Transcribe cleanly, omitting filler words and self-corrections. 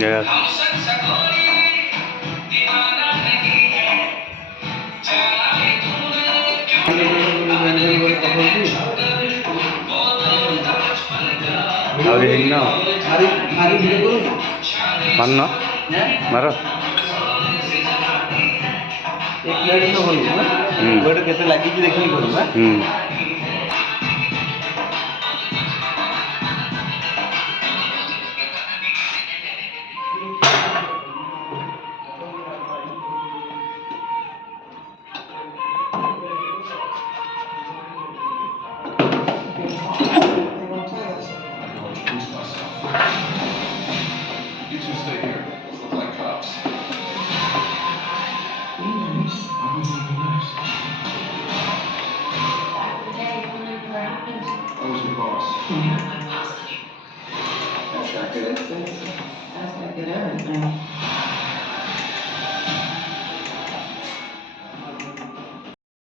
Yeah. ଆହୁରି ହେଇନି ନା ମାରୁନ ମାର କେତେ ଲାଗିଛି ଦେଖିକି କରିବୁ। You two stay here. Look like cops. Be nice. I'll be nice. Back in the day, you remember what happened? I was your boss. You're my boss. That's not good. That's not good everything.